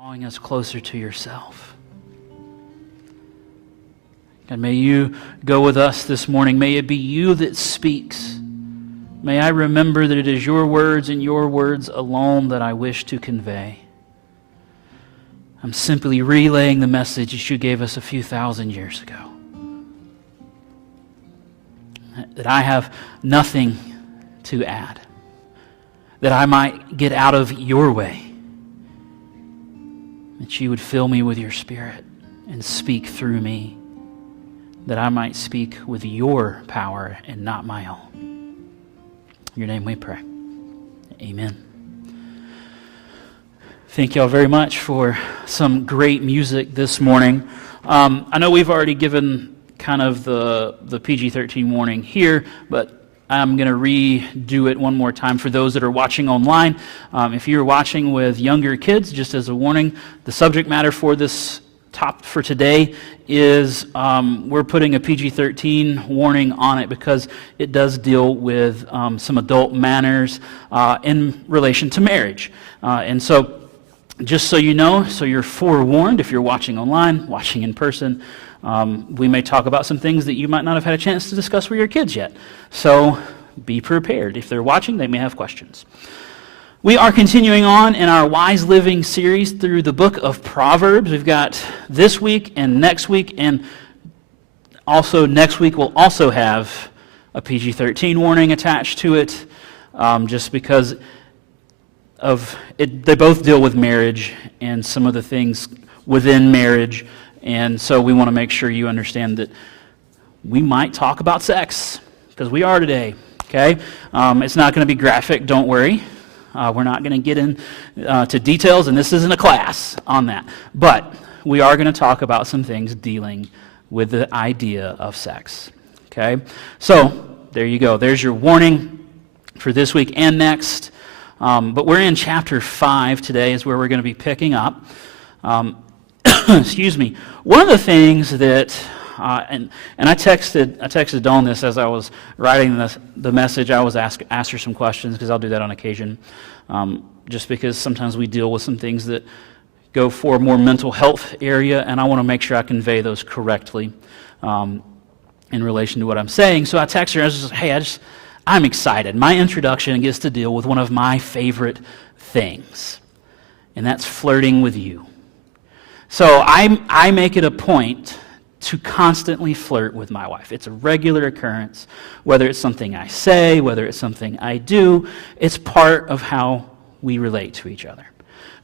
drawing us closer to yourself. And may you go with us this morning. May it be you that speaks. May I remember that it is your words and your words alone that I wish to convey. I'm simply relaying the message that you gave us a few thousand years ago. That I have nothing to add. That I might get out of your way. That you would fill me with your Spirit and speak through me. That I might speak with your power and not my own. In your name we pray. Amen. Thank y'all very much for some great music this morning. I know we've already given kind of the PG-13 warning here, but I'm going to redo it one more time for those that are watching online. If you're watching with younger kids, just as a warning, the subject matter for this for today is we're putting a PG-13 warning on it because it does deal with some adult manners in relation to marriage. And so just so you know, so you're forewarned if you're watching online, watching in person, we may talk about some things that you might not have had a chance to discuss with your kids yet. So be prepared. If they're watching, they may have questions. We are continuing on in our Wise Living series through the book of Proverbs. We've got this week and also next week we'll also have a PG-13 warning attached to it, just because of it. They both deal with marriage and some of the things within marriage, and so we want to make sure you understand that we might talk about sex, because we are today, okay? It's not going to be graphic, don't worry. We're not going to get into details, and this isn't a class on that. But we are going to talk about some things dealing with the idea of sex. Okay? So, there you go. There's your warning for this week and next. But we're in chapter 5 today is where we're going to be picking up. Excuse me. One of the things that and I texted Dawn this as I was writing the message. I always ask her some questions because I'll do that on occasion, just because sometimes we deal with some things that go for a more mental health area, and I want to make sure I convey those correctly in relation to what I'm saying. So I texted her. I was just, hey, I'm excited. My introduction gets to deal with one of my favorite things, and that's flirting with you. So I make it a point to constantly flirt with my wife. It's a regular occurrence, whether it's something I say, whether it's something I do. It's part of how we relate to each other.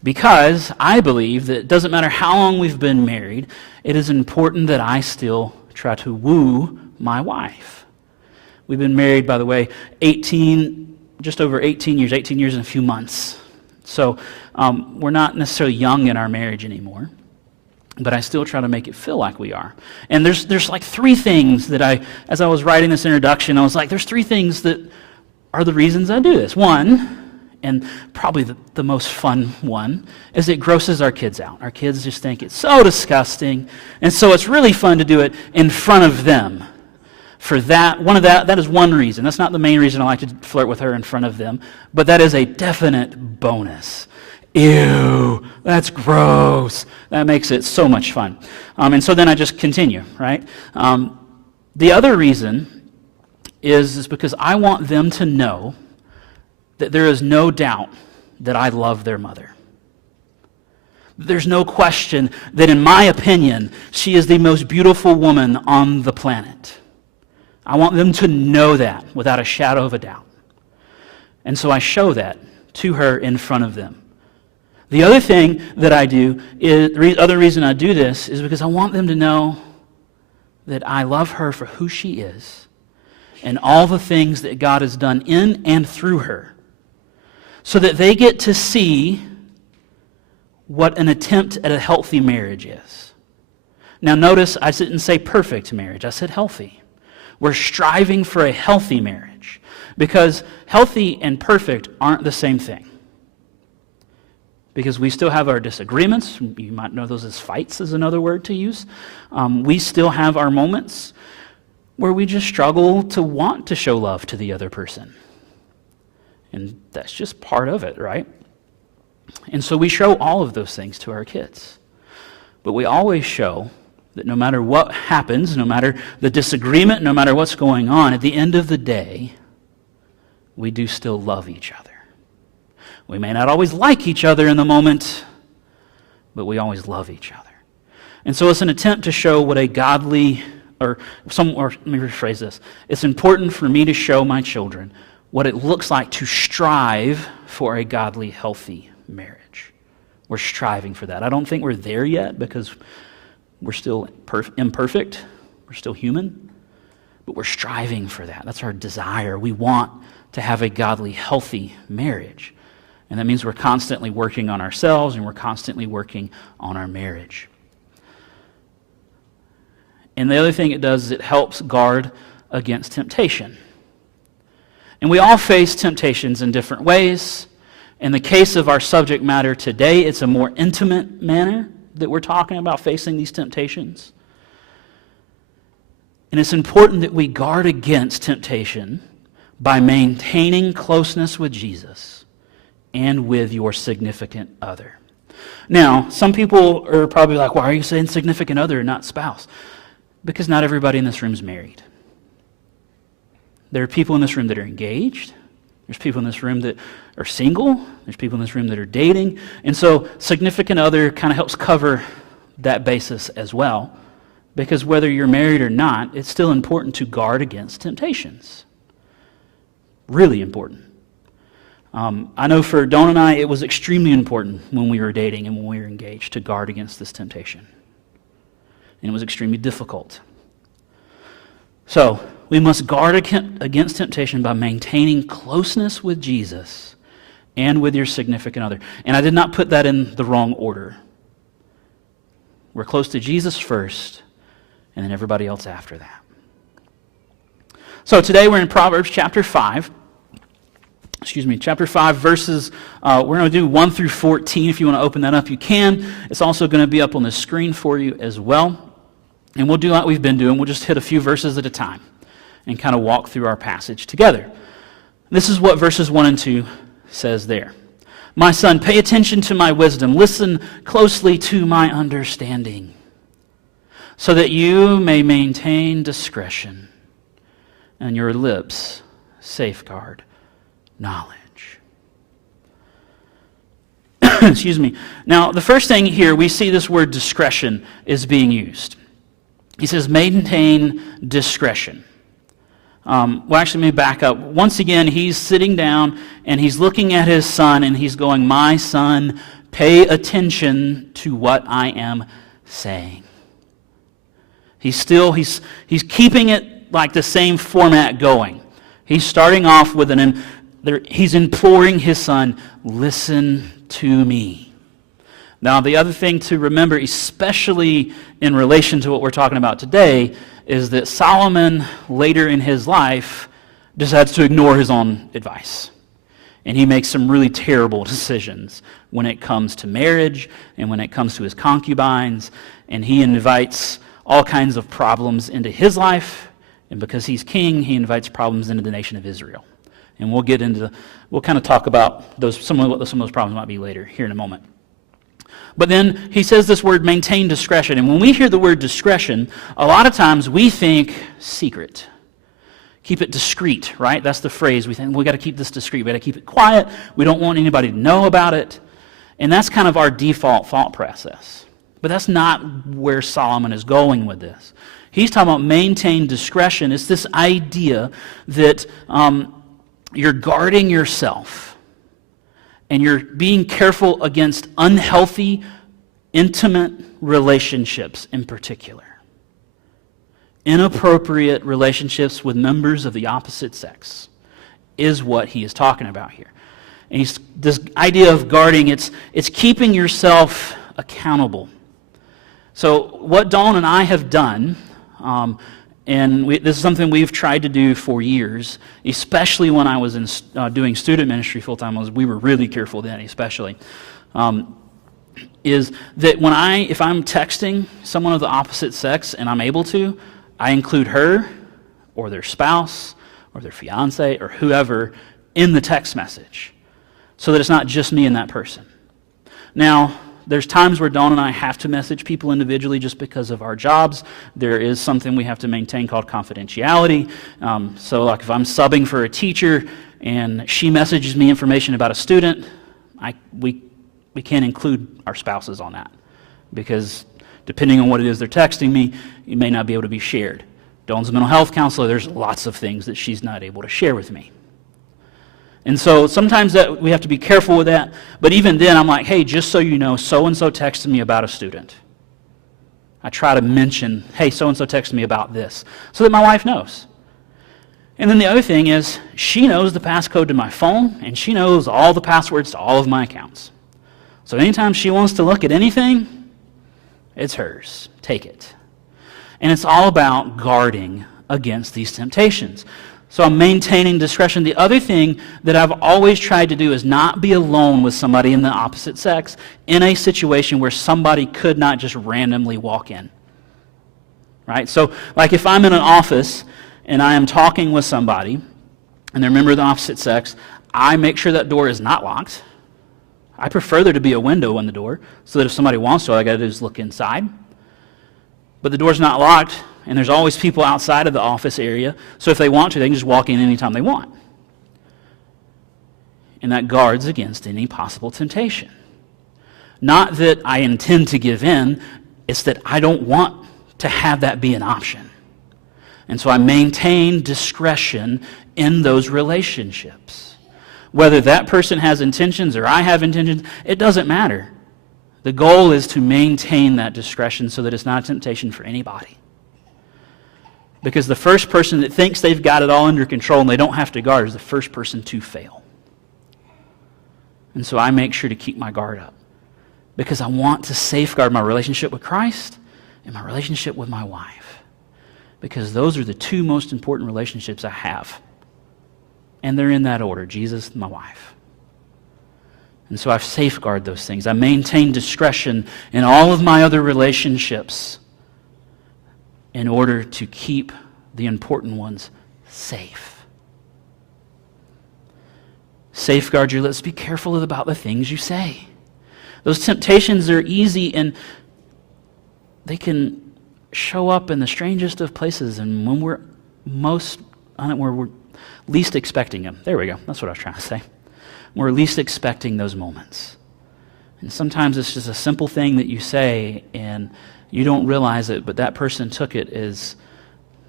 Because I believe that it doesn't matter how long we've been married, it is important that I still try to woo my wife. We've been married, by the way, just over 18 years and a few months. So we're not necessarily young in our marriage anymore. But I still try to make it feel like we are. And there's like three things that as I was writing this introduction, I was like, there's three things that are the reasons I do this. One, and probably the most fun one, is it grosses our kids out. Our kids just think it's so disgusting. And so it's really fun to do it in front of them. For that is one reason. That's not the main reason I like to flirt with her in front of them, but that is a definite bonus. Ew, that's gross. That makes it so much fun. And so then I just continue, right? The other reason is because I want them to know that there is no doubt that I love their mother. There's no question that, in my opinion, she is the most beautiful woman on the planet. I want them to know that without a shadow of a doubt. And so I show that to her in front of them. The other thing that I do, the other reason I do this is because I want them to know that I love her for who she is and all the things that God has done in and through her, so that they get to see what an attempt at a healthy marriage is. Now notice, I didn't say perfect marriage, I said healthy. We're striving for a healthy marriage because healthy and perfect aren't the same thing. Because we still have our disagreements. You might know those as fights is another word to use. We still have our moments where we just struggle to want to show love to the other person. And that's just part of it, right? And so we show all of those things to our kids. But we always show that no matter what happens, no matter the disagreement, no matter what's going on, at the end of the day, we do still love each other. We may not always like each other in the moment, but we always love each other. And so it's an attempt to show what a godly, or let me rephrase this. It's important for me to show my children what it looks like to strive for a godly, healthy marriage. We're striving for that. I don't think we're there yet because we're still imperfect. We're still human. But we're striving for that. That's our desire. We want to have a godly, healthy marriage. And that means we're constantly working on ourselves and we're constantly working on our marriage. And the other thing it does is it helps guard against temptation. And we all face temptations in different ways. In the case of our subject matter today, it's a more intimate manner that we're talking about facing these temptations. And it's important that we guard against temptation by maintaining closeness with Jesus and with your significant other. Now, some people are probably like, why are you saying significant other and not spouse? Because not everybody in this room is married. There are people in this room that are engaged. There's people in this room that are single. There's people in this room that are dating. And so significant other kind of helps cover that basis as well. Because whether you're married or not, it's still important to guard against temptations. Really important. I know for Dawn and I, it was extremely important when we were dating and when we were engaged to guard against this temptation. And it was extremely difficult. So, we must guard against temptation by maintaining closeness with Jesus and with your significant other. And I did not put that in the wrong order. We're close to Jesus first, and then everybody else after that. So today we're in Proverbs chapter 5. Chapter 5 verses, we're going to do 1 through 14. If you want to open that up, you can. It's also going to be up on the screen for you as well. And we'll do like we've been doing. We'll just hit a few verses at a time and kind of walk through our passage together. This is what verses 1 and 2 says there. My son, pay attention to my wisdom. Listen closely to my understanding, so that you may maintain discretion and your lips safeguard knowledge. Excuse me. Now, the first thing here, we see this word discretion is being used. He says, maintain discretion. Well, actually, let me back up. Once again, he's sitting down and he's looking at his son and he's going, my son, pay attention to what I am saying. He's keeping it like the same format going. He's starting off with he's imploring his son, listen to me. Now, the other thing to remember, especially in relation to what we're talking about today, is that Solomon, later in his life, decides to ignore his own advice. And he makes some really terrible decisions when it comes to marriage and when it comes to his concubines. And he invites all kinds of problems into his life. And because he's king, he invites problems into the nation of Israel. And we'll kind of talk about some of those problems might be later, here in a moment. But then he says this word, maintain discretion. And when we hear the word discretion, a lot of times we think secret. Keep it discreet, right? That's the phrase. We think, we got to keep this discreet. We got to keep it quiet. We don't want anybody to know about it. And that's kind of our default thought process. But that's not where Solomon is going with this. He's talking about maintain discretion. It's this idea that you're guarding yourself. And you're being careful against unhealthy, intimate relationships in particular. Inappropriate relationships with members of the opposite sex is what he is talking about here. And this idea of guarding, it's keeping yourself accountable. So what Dawn and I have done, this is something we've tried to do for years, especially when I was doing student ministry full-time. We were really careful then, especially, is that if I'm texting someone of the opposite sex and I'm able to, I include her or their spouse or their fiance or whoever in the text message so that it's not just me and that person. Now, there's times where Dawn and I have to message people individually just because of our jobs. There is something we have to maintain called confidentiality. So like if I'm subbing for a teacher and she messages me information about a student, we can't include our spouses on that because depending on what it is they're texting me, it may not be able to be shared. Dawn's a mental health counselor. There's lots of things that she's not able to share with me. And so sometimes that we have to be careful with that. But even then, I'm like, hey, just so you know, so-and-so texted me about a student. I try to mention, hey, so-and-so texted me about this, so that my wife knows. And then the other thing is, she knows the passcode to my phone, and she knows all the passwords to all of my accounts. So anytime she wants to look at anything, it's hers. Take it. And it's all about guarding against these temptations. So I'm maintaining discretion. The other thing that I've always tried to do is not be alone with somebody in the opposite sex in a situation where somebody could not just randomly walk in. Right? So like if I'm in an office and I am talking with somebody and they're a member of the opposite sex, I make sure that door is not locked. I prefer there to be a window on the door so that if somebody wants to, all I got to do is look inside. But the door's not locked, and there's always people outside of the office area, so if they want to, they can just walk in anytime they want. And that guards against any possible temptation. Not that I intend to give in, it's that I don't want to have that be an option. And so I maintain discretion in those relationships. Whether that person has intentions or I have intentions, it doesn't matter. The goal is to maintain that discretion so that it's not a temptation for anybody. Because the first person that thinks they've got it all under control and they don't have to guard is the first person to fail. And so I make sure to keep my guard up. Because I want to safeguard my relationship with Christ and my relationship with my wife. Because those are the two most important relationships I have. And they're in that order, Jesus and my wife. And so I've safeguarded those things. I maintain discretion in all of my other relationships in order to keep the important ones safe. Safeguard your lips. Be careful about the things you say. Those temptations are easy and they can show up in the strangest of places and when we're least expecting them. There we go. That's what I was trying to say. We're least expecting those moments. And sometimes it's just a simple thing that you say and you don't realize it, but that person took it as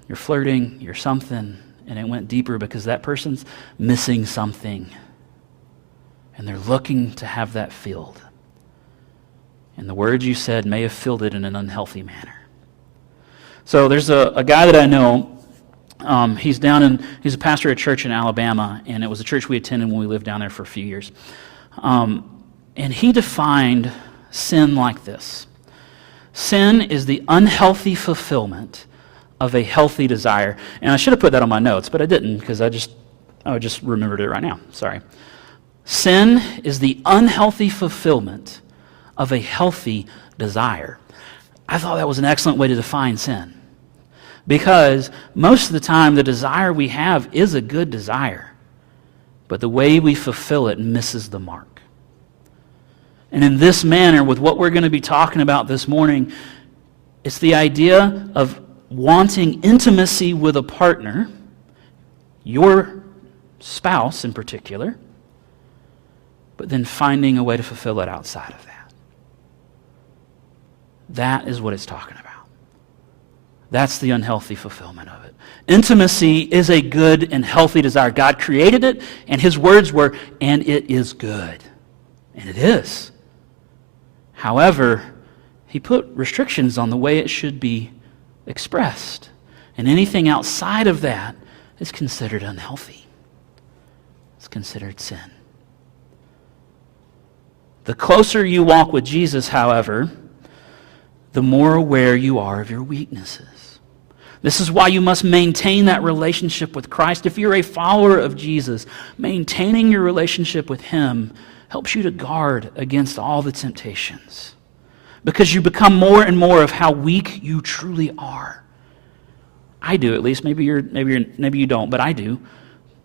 you're flirting, you're something, and it went deeper because that person's missing something. And they're looking to have that filled. And the words you said may have filled it in an unhealthy manner. So there's a guy that I know. He's a pastor at a church in Alabama, and it was a church we attended when we lived down there for a few years. And he defined sin like this. Sin is the unhealthy fulfillment of a healthy desire. And I should have put that on my notes, but I didn't because I just remembered it right now. Sorry. Sin is the unhealthy fulfillment of a healthy desire. I thought that was an excellent way to define sin. Because most of the time the desire we have is a good desire, but the way we fulfill it misses the mark. And in this manner, with what we're going to be talking about this morning, it's the idea of wanting intimacy with a partner, your spouse in particular, but then finding a way to fulfill it outside of that. That is what it's talking about. That's the unhealthy fulfillment of it. Intimacy is a good and healthy desire. God created it, and his words were, and it is good. And it is. However, he put restrictions on the way it should be expressed. And anything outside of that is considered unhealthy. It's considered sin. The closer you walk with Jesus, however, the more aware you are of your weaknesses. This is why you must maintain that relationship with Christ. If you're a follower of Jesus, maintaining your relationship with him helps you to guard against all the temptations. Because you become more and more of how weak you truly are. I do, at least. Maybe you don't, but I do.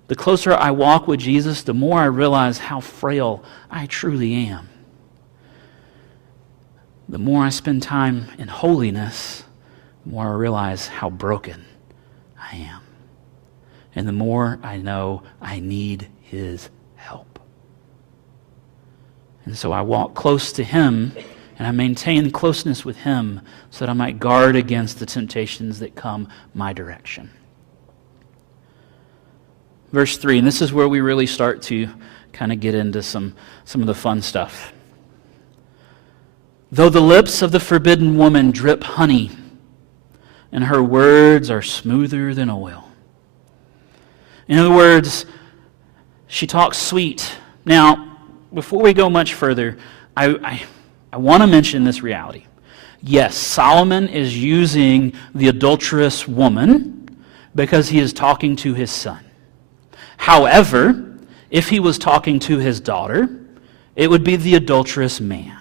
The closer I walk with Jesus, the more I realize how frail I truly am. the more I spend time in holiness, the more I realize how broken I am. And the more I know I need His help. And so I walk close to Him, and I maintain closeness with Him so that I might guard against the temptations that come my direction. Verse 3, and this is where we really start to kind of get into some of the fun stuff. Though the lips of the forbidden woman drip honey, and her words are smoother than oil. In other words, she talks sweet. Now, before we go much further, I want to mention this reality. Yes, Solomon is using the adulterous woman because he is talking to his son. However, if he was talking to his daughter, it would be the adulterous man.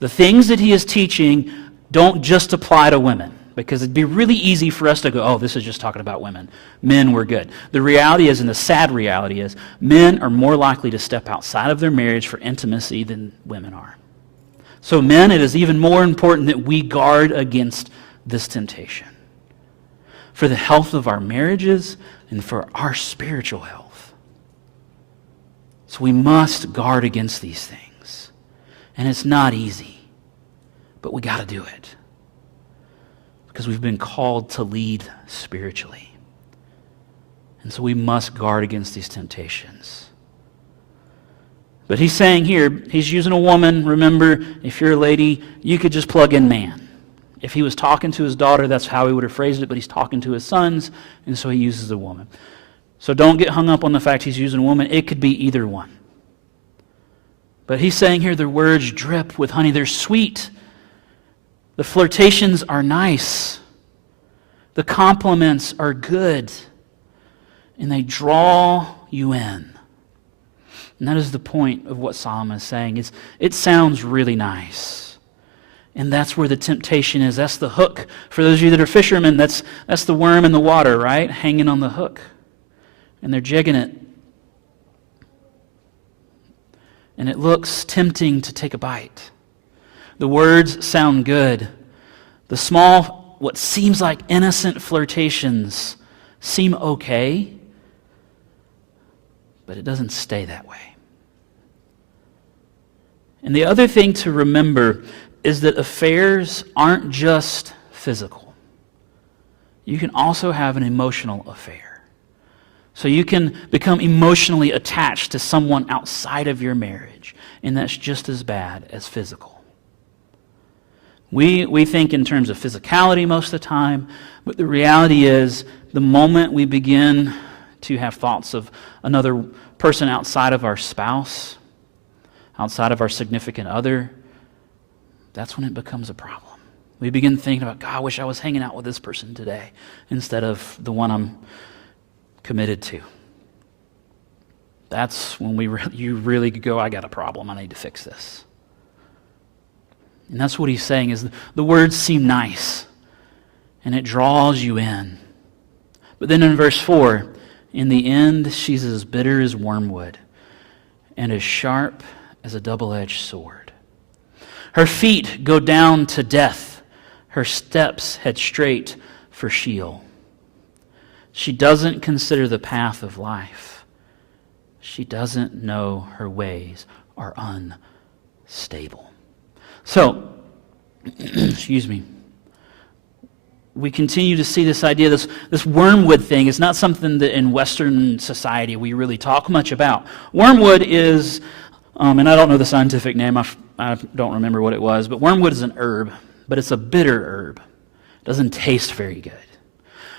The things that he is teaching don't just apply to women, because it'd be really easy for us to go, oh, this is just talking about women. Men were good. The reality is, and the sad reality is, men are more likely to step outside of their marriage for intimacy than women are. So men, it is even more important that we guard against this temptation for the health of our marriages and for our spiritual health. So we must guard against these things. And it's not easy, but we got to do it because we've been called to lead spiritually. And so we must guard against these temptations. But he's saying here, he's using a woman. Remember, if you're a lady, you could just plug in man. If he was talking to his daughter, that's how he would have phrased it, but he's talking to his sons, and so he uses a woman. So don't get hung up on the fact he's using a woman. It could be either one. But he's saying here, their words drip with honey. They're sweet. The flirtations are nice. The compliments are good. And they draw you in. And that is the point of what Solomon is saying. It sounds really nice. And that's where the temptation is. That's the hook. For those of you that are fishermen, that's the worm in the water, right? Hanging on the hook. And they're jigging it. And it looks tempting to take a bite. The words sound good. The small, what seems like innocent flirtations seem okay. But it doesn't stay that way. And the other thing to remember is that affairs aren't just physical. You can also have an emotional affair. So you can become emotionally attached to someone outside of your marriage, and that's just as bad as physical. We think in terms of physicality most of the time, but the reality is the moment we begin to have thoughts of another person outside of our spouse, outside of our significant other, that's when it becomes a problem. We begin thinking about, God, I wish I was hanging out with this person today instead of the one I'm committed to. That's when you really go, I got a problem. I need to fix this. And that's what he's saying is the words seem nice and it draws you in. But then in verse 4, in the end, she's as bitter as wormwood and as sharp as a double-edged sword. Her feet go down to death. Her steps head straight for Sheol. She doesn't consider the path of life. She doesn't know her ways are unstable. So, excuse me. We continue to see this idea, this wormwood thing is not something that in Western society we really talk much about. Wormwood is, and I don't know the scientific name, I don't remember what it was, but wormwood is an herb, but it's a bitter herb. It doesn't taste very good.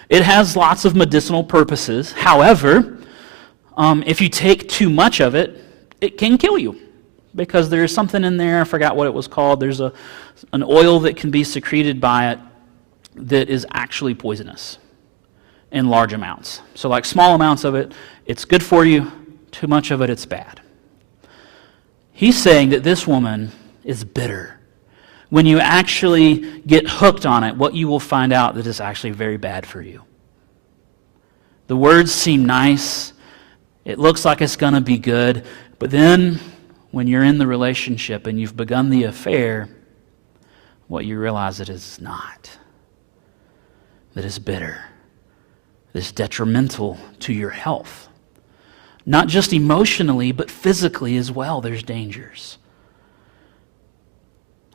It has lots of medicinal purposes. However, if you take too much of it, it can kill you because there's something in there, I forgot what it was called, there's an oil that can be secreted by it that is actually poisonous in large amounts. So like small amounts of it, it's good for you. Too much of it, it's bad. He's saying that this woman is bitter. When you actually get hooked on it, what you will find out that it's actually very bad for you. The words seem nice. It looks like it's going to be good. But then when you're in the relationship and you've begun the affair, what you realize it is not. That is bitter. That is detrimental to your health. Not just emotionally, but physically as well, there's dangers.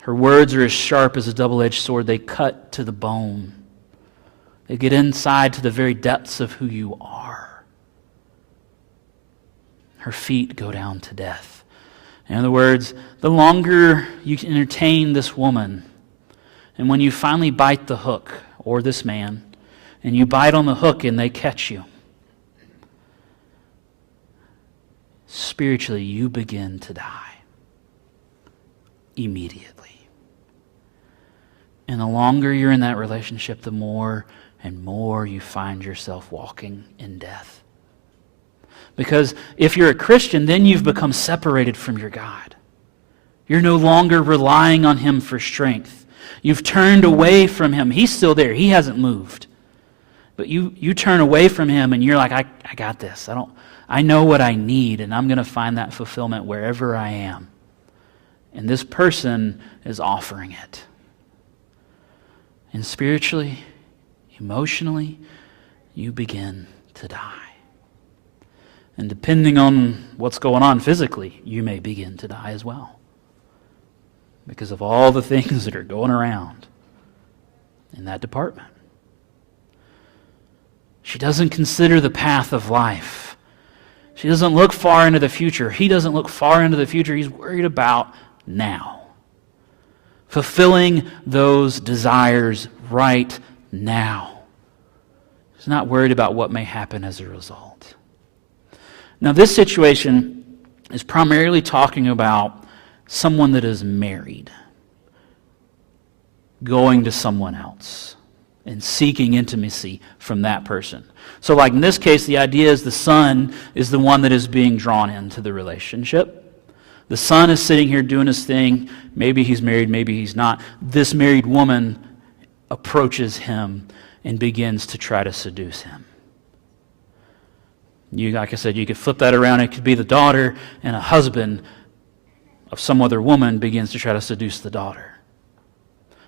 Her words are as sharp as a double-edged sword. They cut to the bone. They get inside to the very depths of who you are. Her feet go down to death. In other words, the longer you entertain this woman, and when you finally bite the hook, or this man, and you bite on the hook and they catch you, spiritually you begin to die immediately. And the longer you're in that relationship, the more and more you find yourself walking in death. Because if you're a Christian, then you've become separated from your God. You're no longer relying on Him for strength. You've turned away from Him. He's still there. He hasn't moved. But you turn away from Him and you're like, I got this. I know what I need, and I'm going to find that fulfillment wherever I am. And this person is offering it. And spiritually, emotionally, you begin to die. And depending on what's going on physically, you may begin to die as well. Because of all the things that are going around in that department. She doesn't consider the path of life. She doesn't look far into the future. He doesn't look far into the future. He's worried about now. Fulfilling those desires right now. He's not worried about what may happen as a result. Now, this situation is primarily talking about someone that is married, going to someone else, and seeking intimacy from that person. So like in this case, the idea is the son is the one that is being drawn into the relationship. The son is sitting here doing his thing. Maybe he's married, maybe he's not. This married woman approaches him and begins to try to seduce him. Like I said, you could flip that around. It could be the daughter and a husband of some other woman begins to try to seduce the daughter.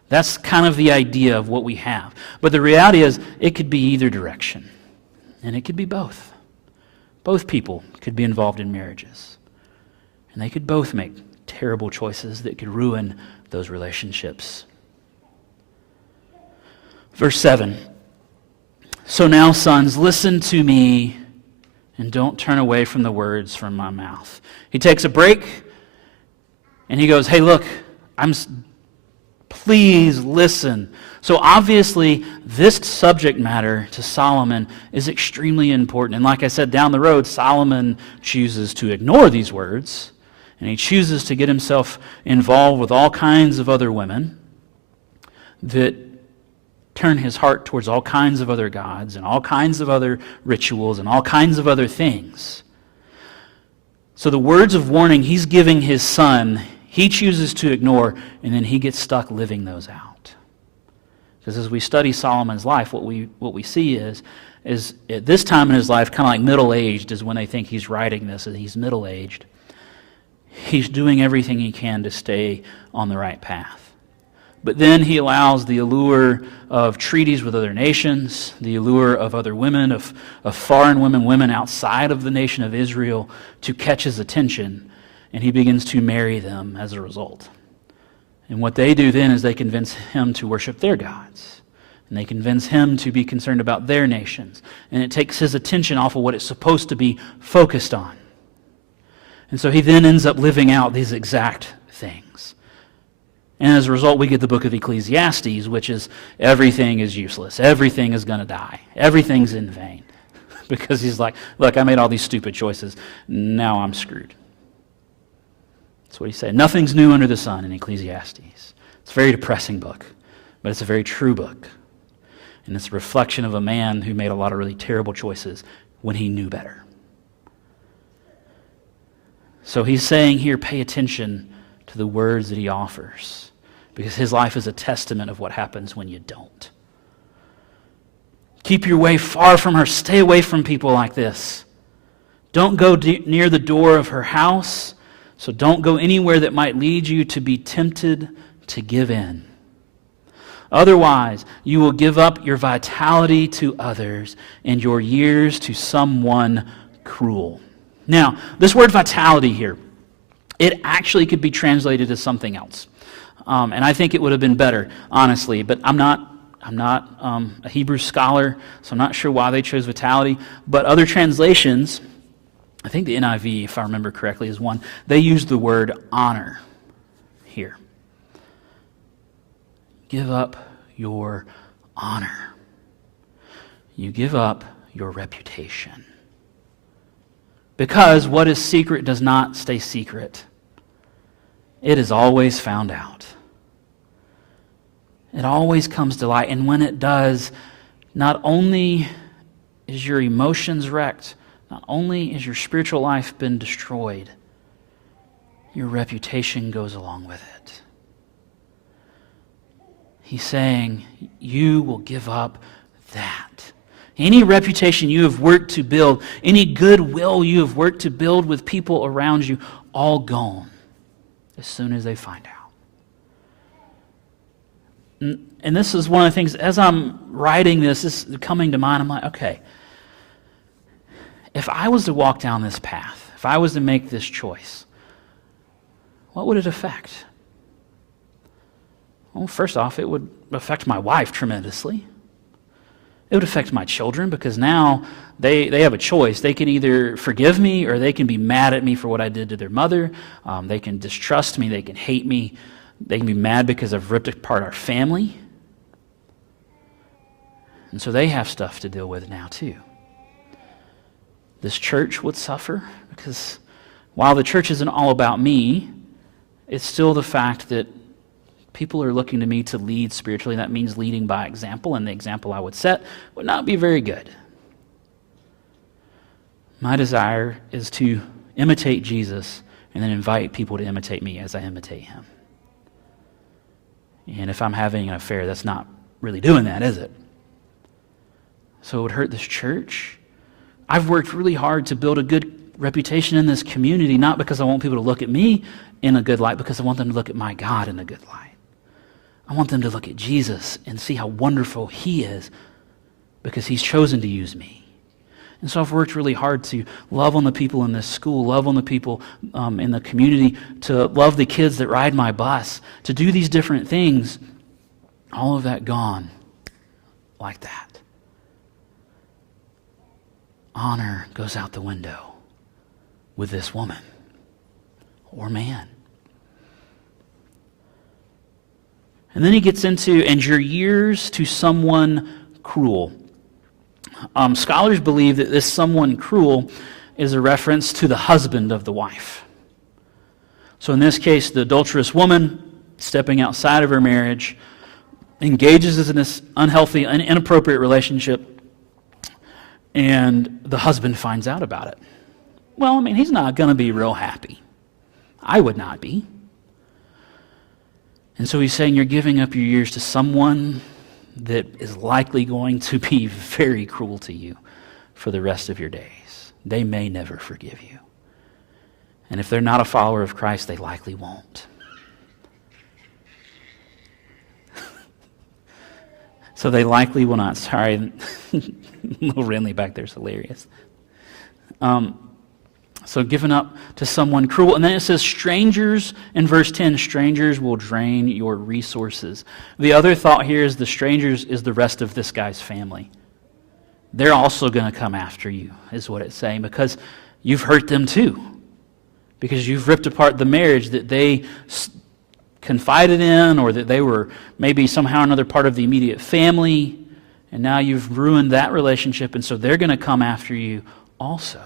That's kind of the idea of what we have. But the reality is, it could be either direction. And it could be both. Both people could be involved in marriages. And they could both make terrible choices that could ruin those relationships. Verse 7. So now, sons, listen to me and don't turn away from the words from my mouth. He takes a break and he goes, hey, look, please listen. So obviously, this subject matter to Solomon is extremely important. And like I said, down the road, Solomon chooses to ignore these words, and he chooses to get himself involved with all kinds of other women that turn his heart towards all kinds of other gods and all kinds of other rituals and all kinds of other things. So the words of warning he's giving his son, he chooses to ignore, and then he gets stuck living those out. Because as we study Solomon's life, what we see is at this time in his life, kind of like middle-aged is when they think he's writing this, and he's middle-aged. He's doing everything he can to stay on the right path. But then he allows the allure of treaties with other nations, the allure of other women, of foreign women outside of the nation of Israel, to catch his attention, and he begins to marry them as a result. And what they do then is they convince him to worship their gods, and they convince him to be concerned about their nations, and it takes his attention off of what it's supposed to be focused on. And so he then ends up living out these exact things. And as a result, we get the book of Ecclesiastes, which is everything is useless. Everything is going to die. Everything's in vain. Because he's like, look, I made all these stupid choices. Now I'm screwed. That's what he said. Nothing's new under the sun in Ecclesiastes. It's a very depressing book, but it's a very true book. And it's a reflection of a man who made a lot of really terrible choices when he knew better. So he's saying here, pay attention to the words that he offers, because his life is a testament of what happens when you don't. Keep your way far from her. Stay away from people like this. Don't go near the door of her house, so don't go anywhere that might lead you to be tempted to give in. Otherwise, you will give up your vitality to others and your years to someone cruel. Now, this word vitality here, it actually could be translated as something else. And I think it would have been better, honestly, but I'm not a Hebrew scholar, so I'm not sure why they chose vitality. But other translations, I think the NIV, if I remember correctly, is one, they use the word honor here. Give up your honor. You give up your reputation. Because what is secret does not stay secret. It is always found out. It always comes to light. And when it does, not only is your emotions wrecked, not only is your spiritual life been destroyed, your reputation goes along with it. He's saying, you will give up that. Any reputation you have worked to build, any goodwill you have worked to build with people around you, all gone as soon as they find out. And this is one of the things, as I'm writing this is coming to mind, I'm like, okay, if I was to walk down this path, if I was to make this choice, what would it affect? Well, first off, it would affect my wife tremendously. It would affect my children because now they have a choice. They can either forgive me or they can be mad at me for what I did to their mother. They can distrust me. They can hate me. They can be mad because I've ripped apart our family. And so they have stuff to deal with now too. This church would suffer because while the church isn't all about me, it's still the fact that people are looking to me to lead spiritually. That means leading by example, and the example I would set would not be very good. My desire is to imitate Jesus and then invite people to imitate me as I imitate him. And if I'm having an affair, that's not really doing that, is it? So it would hurt this church. I've worked really hard to build a good reputation in this community, not because I want people to look at me in a good light, because I want them to look at my God in a good light. I want them to look at Jesus and see how wonderful he is because he's chosen to use me. And so I've worked really hard to love on the people in this school, love on the people in the community, to love the kids that ride my bus, to do these different things. All of that gone like that. Honor goes out the window with this woman or man. And then he gets into, and your years to someone cruel. Scholars believe that this someone cruel is a reference to the husband of the wife. So in this case, the adulterous woman, stepping outside of her marriage, engages in this unhealthy, inappropriate relationship, and the husband finds out about it. Well, I mean, he's not going to be real happy. I would not be. And so he's saying you're giving up your years to someone that is likely going to be very cruel to you for the rest of your days. They may never forgive you. And if they're not a follower of Christ, they likely won't. So they likely will not. Sorry, little Renly back there is hilarious. So given up to someone cruel. And then it says strangers, in verse 10, strangers will drain your resources. The other thought here is the strangers is the rest of this guy's family. They're also going to come after you, is what it's saying, because you've hurt them too. Because you've ripped apart the marriage that they confided in, or that they were maybe somehow or another part of the immediate family, and now you've ruined that relationship, and so they're going to come after you also.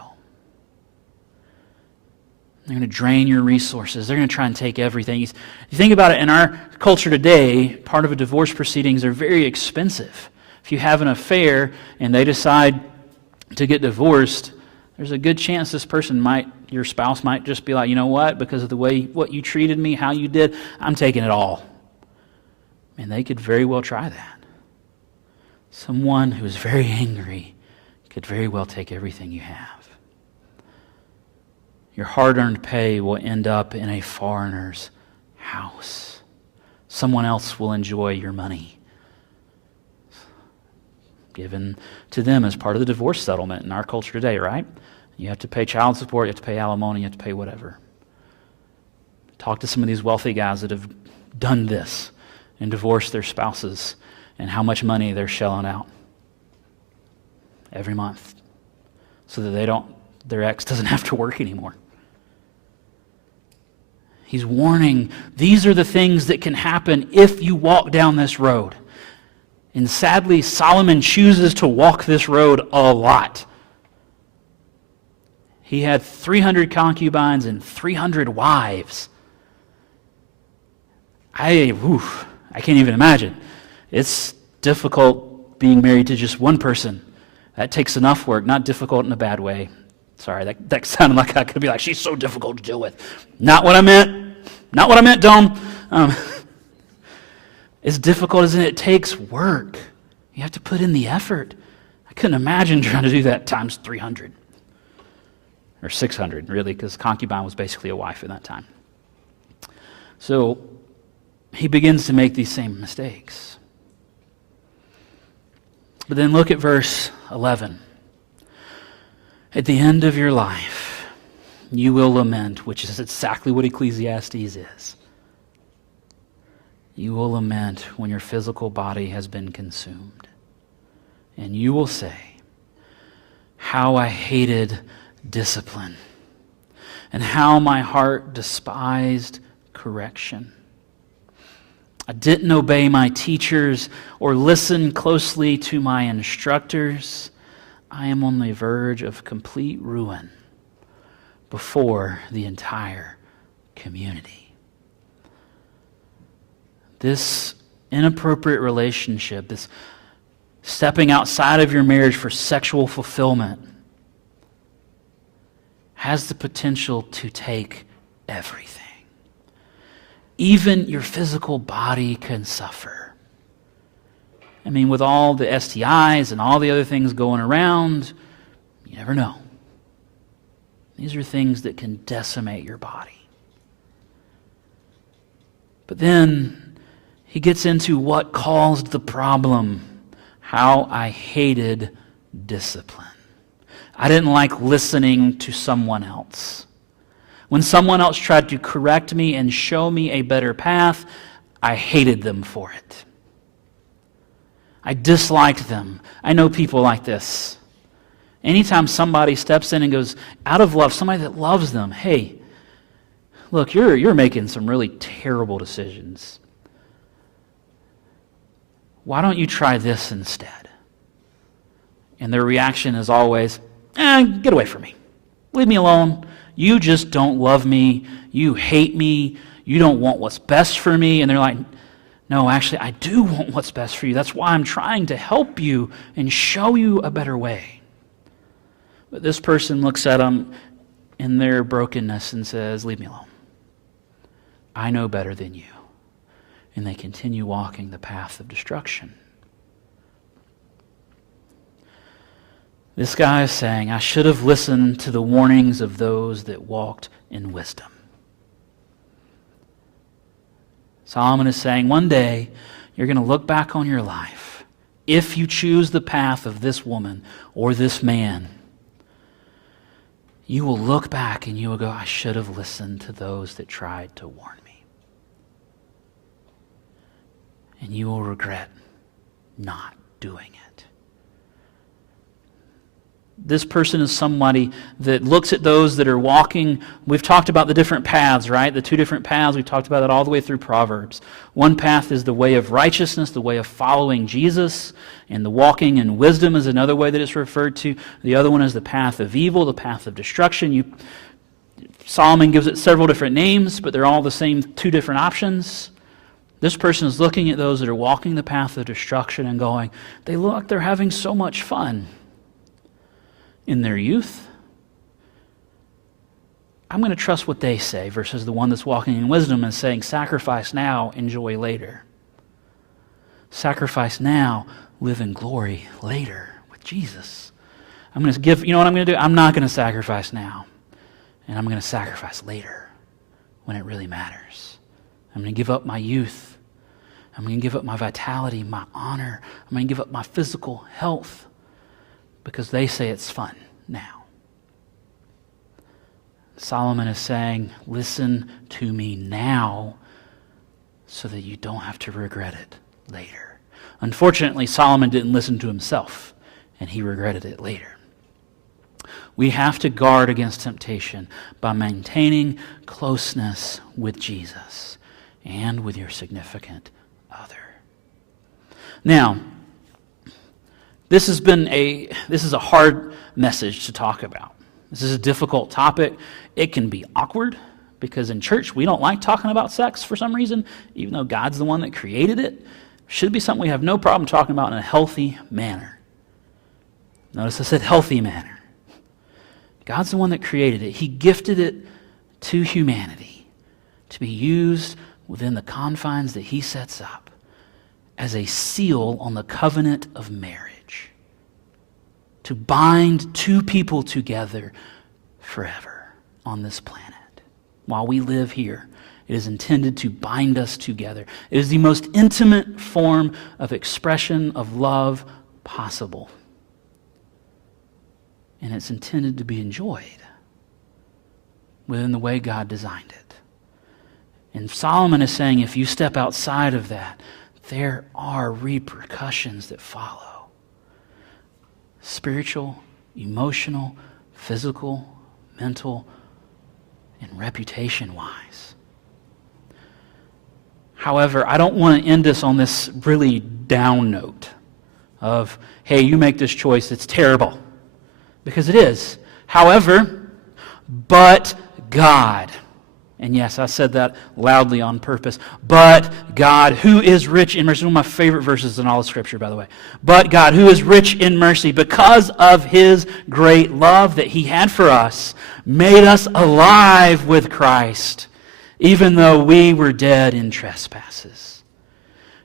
They're going to drain your resources. They're going to try and take everything. You think about it, in our culture today, part of a divorce proceedings are very expensive. If you have an affair and they decide to get divorced, there's a good chance this person your spouse might just be like, you know what, because of the way what you treated me, how you did, I'm taking it all. And they could very well try that. Someone who is very angry could very well take everything you have. Your hard-earned pay will end up in a foreigner's house. Someone else will enjoy your money given to them as part of the divorce settlement in our culture today, right? You have to pay child support, you have to pay alimony, you have to pay whatever. Talk to some of these wealthy guys that have done this and divorced their spouses and how much money they're shelling out every month so that their ex doesn't have to work anymore. He's warning, these are the things that can happen if you walk down this road. And sadly, Solomon chooses to walk this road a lot. He had 300 concubines and 300 wives. I can't even imagine. It's difficult being married to just one person. That takes enough work, not difficult in a bad way. Sorry, that sounded like I could be like, she's so difficult to deal with. Not what I meant. Not what I meant, Dom. As difficult as it takes work. You have to put in the effort. I couldn't imagine trying to do that times 300. Or 600, really, because concubine was basically a wife at that time. So he begins to make these same mistakes. But then look at verse 11. At the end of your life, you will lament, which is exactly what Ecclesiastes is. You will lament when your physical body has been consumed. And you will say, how I hated discipline, and how my heart despised correction. I didn't obey my teachers or listen closely to my instructors. I am on the verge of complete ruin before the entire community. This inappropriate relationship, this stepping outside of your marriage for sexual fulfillment, has the potential to take everything. Even your physical body can suffer. I mean, with all the STIs and all the other things going around, you never know. These are things that can decimate your body. But then he gets into what caused the problem. How I hated discipline. I didn't like listening to someone else. When someone else tried to correct me and show me a better path, I hated them for it. I disliked them. I know people like this. Anytime somebody steps in and goes, out of love, somebody that loves them, hey, look, you're making some really terrible decisions. Why don't you try this instead? And their reaction is always, get away from me. Leave me alone. You just don't love me. You hate me. You don't want what's best for me. And they're like, no, actually, I do want what's best for you. That's why I'm trying to help you and show you a better way. But this person looks at them in their brokenness and says, leave me alone. I know better than you. And they continue walking the path of destruction. This guy is saying, I should have listened to the warnings of those that walked in wisdom. Solomon is saying, one day you're going to look back on your life. If you choose the path of this woman or this man, you will look back and you will go, I should have listened to those that tried to warn me. And you will regret not doing it. This person is somebody that looks at those that are walking. We've talked about the different paths, right? The two different paths. We've talked about that all the way through Proverbs. One path is the way of righteousness, the way of following Jesus, and the walking in wisdom is another way that it's referred to. The other one is the path of evil, the path of destruction. Solomon gives it several different names, but they're all the same two different options. This person is looking at those that are walking the path of destruction and going, they look like they're having so much fun in their youth. I'm going to trust what they say versus the one that's walking in wisdom and saying, sacrifice now, enjoy later. Sacrifice now, live in glory later with Jesus. I'm going to give, you know what I'm going to do? I'm not going to sacrifice now. And I'm going to sacrifice later when it really matters. I'm going to give up my youth I'm going to give up my vitality, my honor. I'm going to give up my physical health because they say it's fun now. Solomon is saying, listen to me now so that you don't have to regret it later. Unfortunately, Solomon didn't listen to himself, and he regretted it later. We have to guard against temptation by maintaining closeness with Jesus and with your significant other. Now, this is a hard message to talk about. This is a difficult topic. It can be awkward because in church we don't like talking about sex for some reason, even though God's the one that created it. Should be something we have no problem talking about in a healthy manner. Notice I said healthy manner. God's the one that created it. He gifted it to humanity to be used within the confines that he sets up as a seal on the covenant of marriage, to bind two people together forever on this planet. While we live here, it is intended to bind us together. It is the most intimate form of expression of love possible. And it's intended to be enjoyed within the way God designed it. And Solomon is saying if you step outside of that, there are repercussions that follow. Spiritual, emotional, physical, mental, and reputation-wise. However, I don't want to end us on this really down note of, hey, you make this choice, it's terrible. Because it is. However, but God. And yes, I said that loudly on purpose. But God, who is rich in mercy. One of my favorite verses in all of Scripture, by the way. But God, who is rich in mercy, because of his great love that he had for us, made us alive with Christ, even though we were dead in trespasses.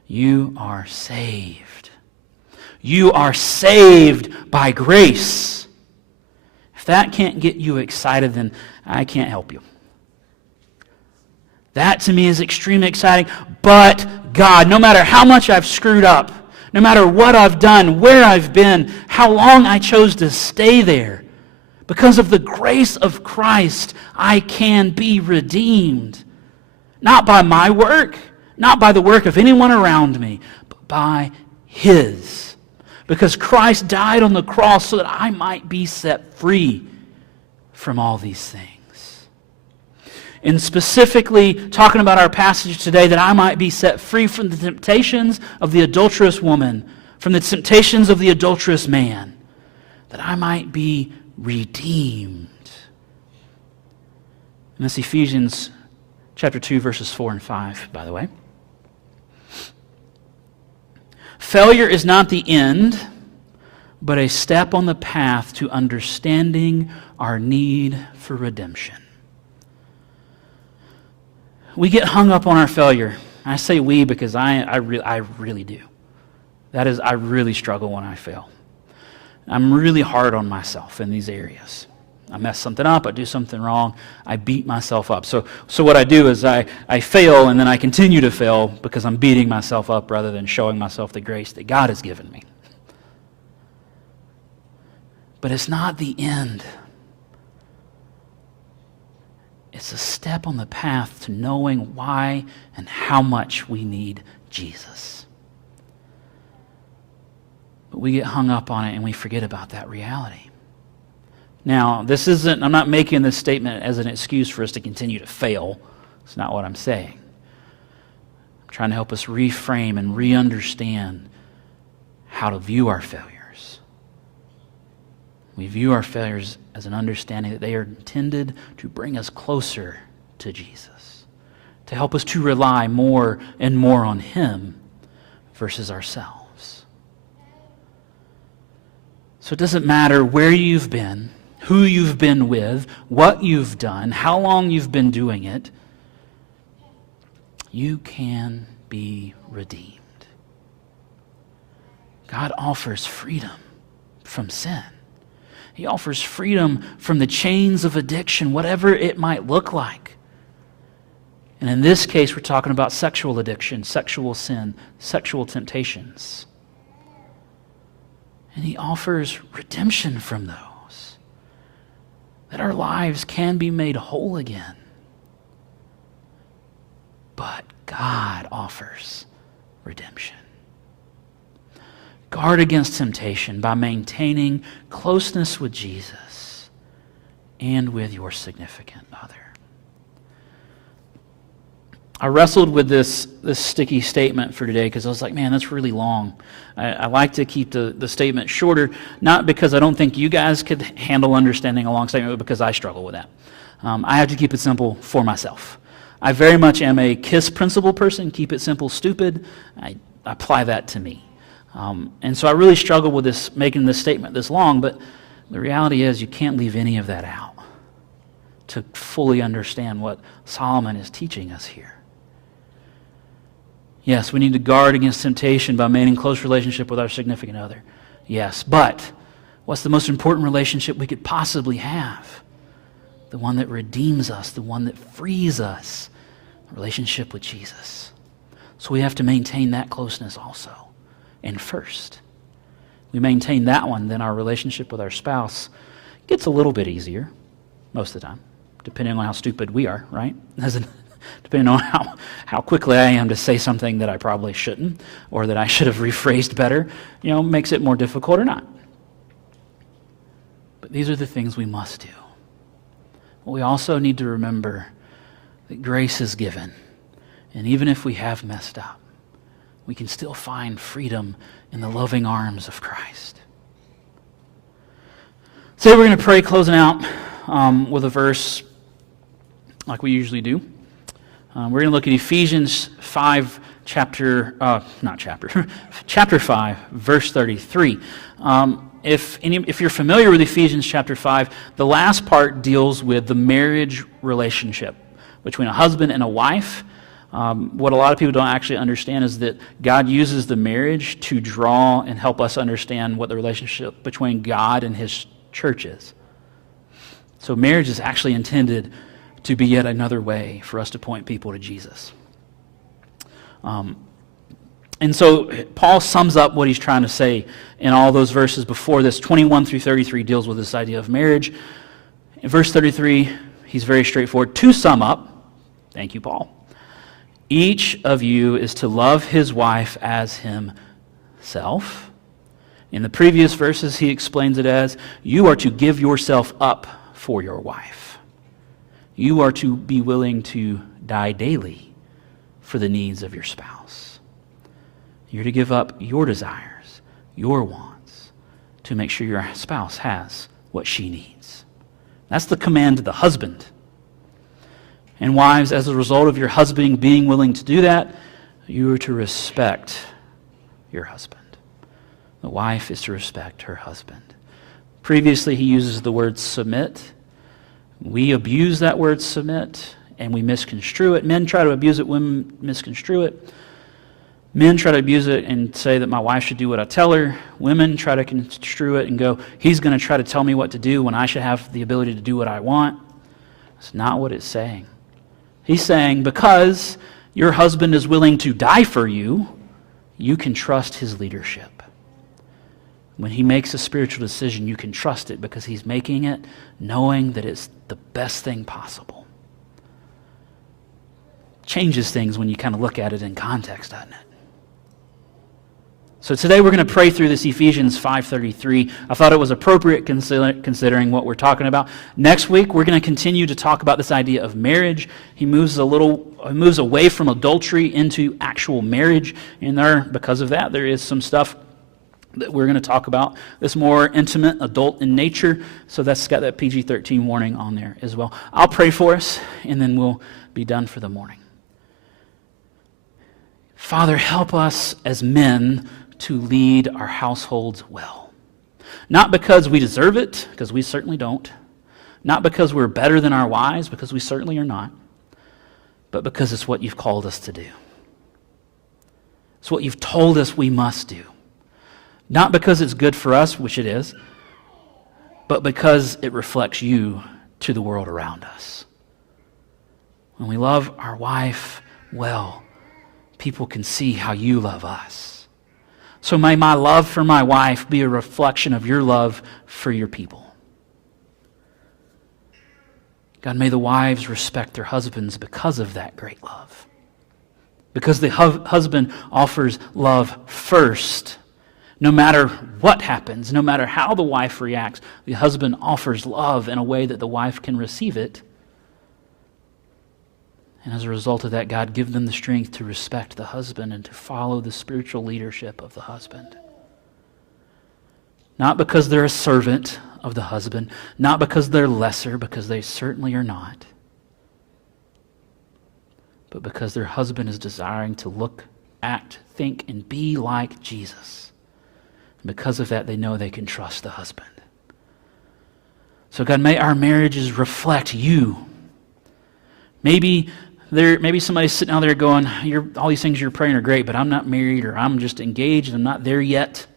You are saved. You are saved by grace. If that can't get you excited, then I can't help you. That to me is extremely exciting. But God, no matter how much I've screwed up, no matter what I've done, where I've been, how long I chose to stay there, because of the grace of Christ, I can be redeemed. Not by my work, not by the work of anyone around me, but by his. Because Christ died on the cross so that I might be set free from all these things. And specifically talking about our passage today, that I might be set free from the temptations of the adulterous woman, from the temptations of the adulterous man, that I might be redeemed. And that's Ephesians chapter 2, verses 4 and 5, by the way. Failure is not the end, but a step on the path to understanding our need for redemption. We get hung up on our failure. I say we because I really do. That is, I really struggle when I fail. I'm really hard on myself in these areas. I mess something up, I do something wrong, I beat myself up. So what I do is I fail and then I continue to fail because I'm beating myself up rather than showing myself the grace that God has given me. But it's not the end. It's a step on the path to knowing why and how much we need Jesus. But we get hung up on it and we forget about that reality. Now, I'm not making this statement as an excuse for us to continue to fail. It's not what I'm saying. I'm trying to help us reframe and re-understand how to view our failures. We view our failures as an understanding that they are intended to bring us closer to Jesus, to help us to rely more and more on him versus ourselves. So it doesn't matter where you've been, who you've been with, what you've done, how long you've been doing it, you can be redeemed. God offers freedom from sin. He offers freedom from the chains of addiction, whatever it might look like. And in this case, we're talking about sexual addiction, sexual sin, sexual temptations. And he offers redemption from those, that our lives can be made whole again. But God offers redemption. Guard against temptation by maintaining closeness with Jesus and with your significant other. I wrestled with this sticky statement for today because I was like, man, that's really long. I like to keep the statement shorter, not because I don't think you guys could handle understanding a long statement, but because I struggle with that. I have to keep it simple for myself. I very much am a KISS principle person, keep it simple, stupid. I apply that to me. And so I really struggle with this, making this statement this long, but the reality is you can't leave any of that out to fully understand what Solomon is teaching us here. Yes, we need to guard against temptation by maintaining close relationship with our significant other. Yes, but what's the most important relationship we could possibly have? The one that redeems us, the one that frees us, a relationship with Jesus. So we have to maintain that closeness also. And first, we maintain that one, then our relationship with our spouse gets a little bit easier, most of the time, depending on how stupid we are, right? Depending on how quickly I am to say something that I probably shouldn't, or that I should have rephrased better, makes it more difficult or not. But these are the things we must do. But we also need to remember that grace is given. And even if we have messed up, we can still find freedom in the loving arms of Christ. Today we're going to pray closing out with a verse like we usually do. We're going to look at Ephesians 5, chapter 5, verse 33. If you're familiar with Ephesians chapter 5, the last part deals with the marriage relationship between a husband and a wife. What a lot of people don't actually understand is that God uses the marriage to draw and help us understand what the relationship between God and His church is. So marriage is actually intended to be yet another way for us to point people to Jesus. And so Paul sums up what he's trying to say in all those verses before this. 21 through 33 deals with this idea of marriage. In verse 33, he's very straightforward. To sum up, thank you, Paul, each of you is to love his wife as himself. In the previous verses, he explains it as, you are to give yourself up for your wife. You are to be willing to die daily for the needs of your spouse. You're to give up your desires, your wants, to make sure your spouse has what she needs. That's the command to the husband. And wives, as a result of your husband being willing to do that, you are to respect your husband. The wife is to respect her husband. Previously, he uses the word submit. We abuse that word submit, and we misconstrue it. Men try to abuse it, women misconstrue it. Men try to abuse it and say that my wife should do what I tell her. Women try to construe it and go, he's going to try to tell me what to do when I should have the ability to do what I want. That's not what it's saying. He's saying, because your husband is willing to die for you, you can trust his leadership. When he makes a spiritual decision, you can trust it because he's making it knowing that it's the best thing possible. Changes things when you kind of look at it in context, doesn't it? So today we're going to pray through this Ephesians 5:33. I thought it was appropriate considering what we're talking about. Next week we're going to continue to talk about this idea of marriage. He moves away from adultery into actual marriage. And because of that, there is some stuff that we're going to talk about that's more intimate, adult in nature. So that's got that PG-13 warning on there as well. I'll pray for us, and then we'll be done for the morning. Father, help us as men to lead our households well. Not because we deserve it, because we certainly don't. Not because we're better than our wives, because we certainly are not. But because it's what you've called us to do. It's what you've told us we must do. Not because it's good for us, which it is, but because it reflects you to the world around us. When we love our wife well, people can see how you love us. So may my love for my wife be a reflection of your love for your people. God, may the wives respect their husbands because of that great love. Because the husband offers love first. No matter what happens, no matter how the wife reacts, the husband offers love in a way that the wife can receive it. And as a result of that, God, give them the strength to respect the husband and to follow the spiritual leadership of the husband. Not because they're a servant of the husband, not because they're lesser, because they certainly are not, but because their husband is desiring to look, act, think, and be like Jesus. And because of that, they know they can trust the husband. So God, may our marriages reflect you. Maybe somebody's sitting out there going, all these things you're praying are great, but I'm not married, or I'm just engaged and I'm not there yet.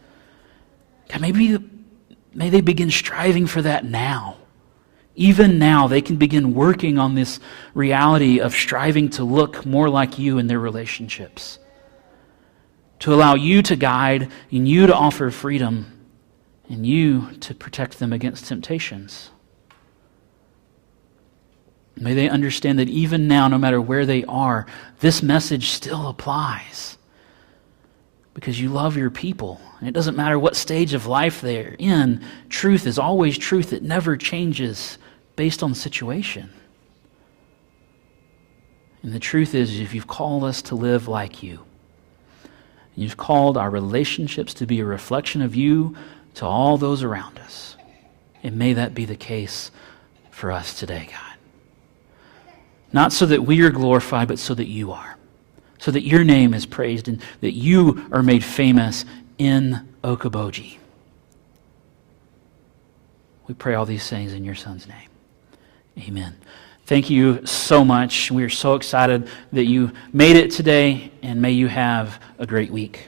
God, may they begin striving for that now. Even now, they can begin working on this reality of striving to look more like you in their relationships. To allow you to guide and you to offer freedom and you to protect them against temptations. May they understand that even now, no matter where they are, this message still applies. Because you love your people. And it doesn't matter what stage of life they're in. Truth is always truth. It never changes based on the situation. And the truth is, if you've called us to live like you, and you've called our relationships to be a reflection of you to all those around us, and may that be the case for us today, God. Not so that we are glorified, but so that you are. So that your name is praised and that you are made famous in Okoboji. We pray all these things in your Son's name. Amen. Thank you so much. We are so excited that you made it today, and may you have a great week.